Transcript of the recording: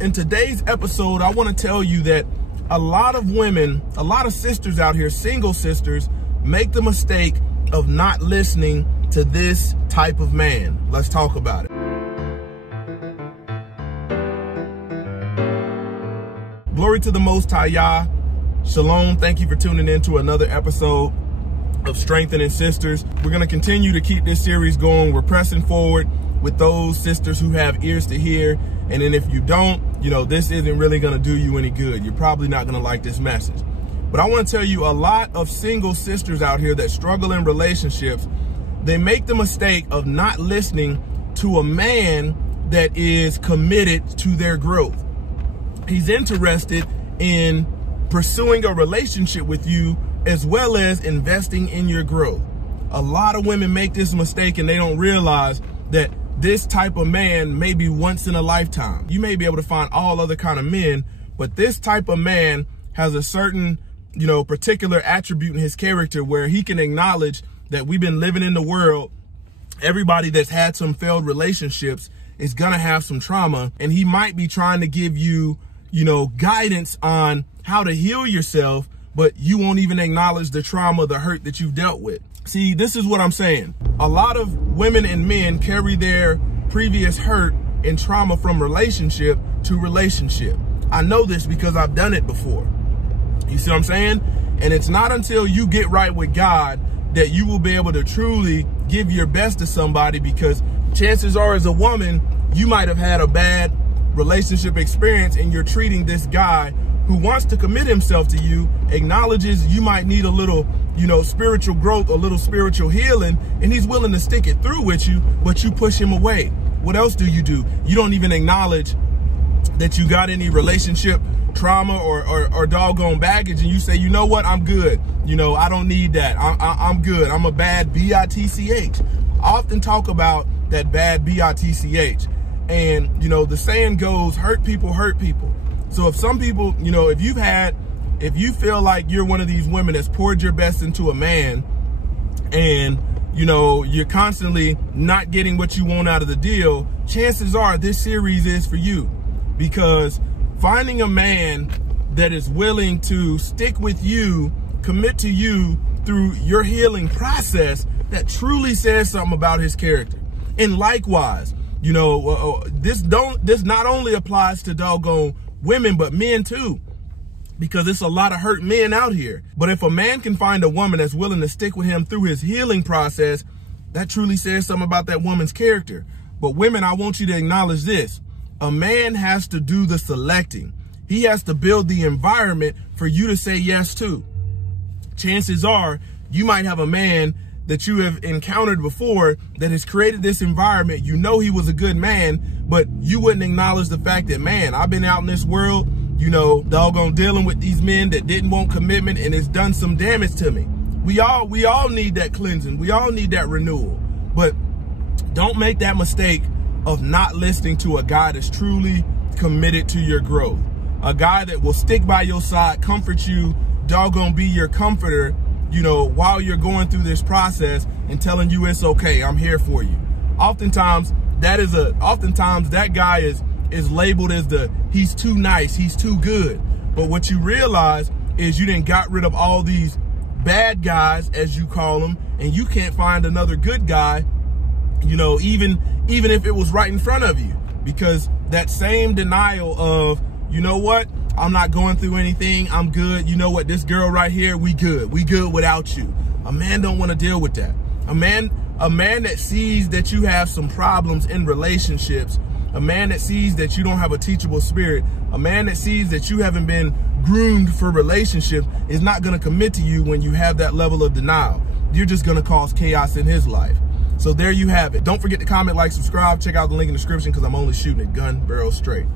in today's episode, I want to tell you that a lot of women, a lot of sisters out here, single sisters, make the mistake of not listening to this type of man. Let's talk about it. Glory to the Most High Yah. Shalom. Thank you for tuning in to another episode of Strengthening Sisters. We're going to continue to keep this series going. We're pressing forward with those sisters who have ears to hear. And then if you don't, this isn't really going to do you any good. You're probably not going to like this message. But I want to tell you, a lot of single sisters out here that struggle in relationships, they make the mistake of not listening to a man that is committed to their growth. He's interested in pursuing a relationship with you as well as investing in your growth. A lot of women make this mistake and they don't realize that this type of man may be once in a lifetime. You may be able to find all other kind of men, but this type of man has a certain, particular attribute in his character where he can acknowledge that we've been living in the world. Everybody that's had some failed relationships is gonna have some trauma, and he might be trying to give you, guidance on how to heal yourself, but you won't even acknowledge the trauma, the hurt that you've dealt with. See, this is what I'm saying. A lot of women and men carry their previous hurt and trauma from relationship to relationship. I know this because I've done it before. You see what I'm saying? And it's not until you get right with God that you will be able to truly give your best to somebody, because chances are, as a woman, you might have had a bad relationship experience and you're treating this guy who wants to commit himself to you, acknowledges you might need a little, spiritual growth, a little spiritual healing, and he's willing to stick it through with you, but you push him away. What else do? You don't even acknowledge that you got any relationship trauma or doggone baggage, and you say, you know what, I'm good. I don't need that. I'm good. I'm a bad B-I-T-C-H. I often talk about that bad B-I-T-C-H. And, the saying goes, hurt people hurt people. So if some people, if you feel like you're one of these women that's poured your best into a man and, you're constantly not getting what you want out of the deal, chances are this series is for you. Because finding a man that is willing to stick with you, commit to you through your healing process, that truly says something about his character. And likewise, this not only applies to doggone women, but men too, because it's a lot of hurt men out here. But if a man can find a woman that's willing to stick with him through his healing process, that truly says something about that woman's character. But women, I want you to acknowledge this. A man has to do the selecting. He has to build the environment for you to say yes to. Chances are you might have a man that you have encountered before that has created this environment. He was a good man, but you wouldn't acknowledge the fact that, man, I've been out in this world, doggone dealing with these men that didn't want commitment, and it's done some damage to me. We all need that cleansing. We all need that renewal. But don't make that mistake of not listening to a guy that's truly committed to your growth. A guy that will stick by your side, comfort you, doggone be your comforter, while you're going through this process and telling you it's okay, I'm here for you. Oftentimes that guy is labeled as he's too nice, he's too good. But what you realize is you done got rid of all these bad guys, as you call them, and you can't find another good guy, even if it was right in front of you. Because that same denial of, I'm not going through anything, I'm good. This girl right here, we good without you. A man don't want to deal with that. A man that sees that you have some problems in relationships, a man that sees that you don't have a teachable spirit, a man that sees that you haven't been groomed for relationships, is not going to commit to you when you have that level of denial. You're just going to cause chaos in his life. So there you have it. Don't forget to comment, like, subscribe. Check out the link in the description, because I'm only shooting it gun barrel straight.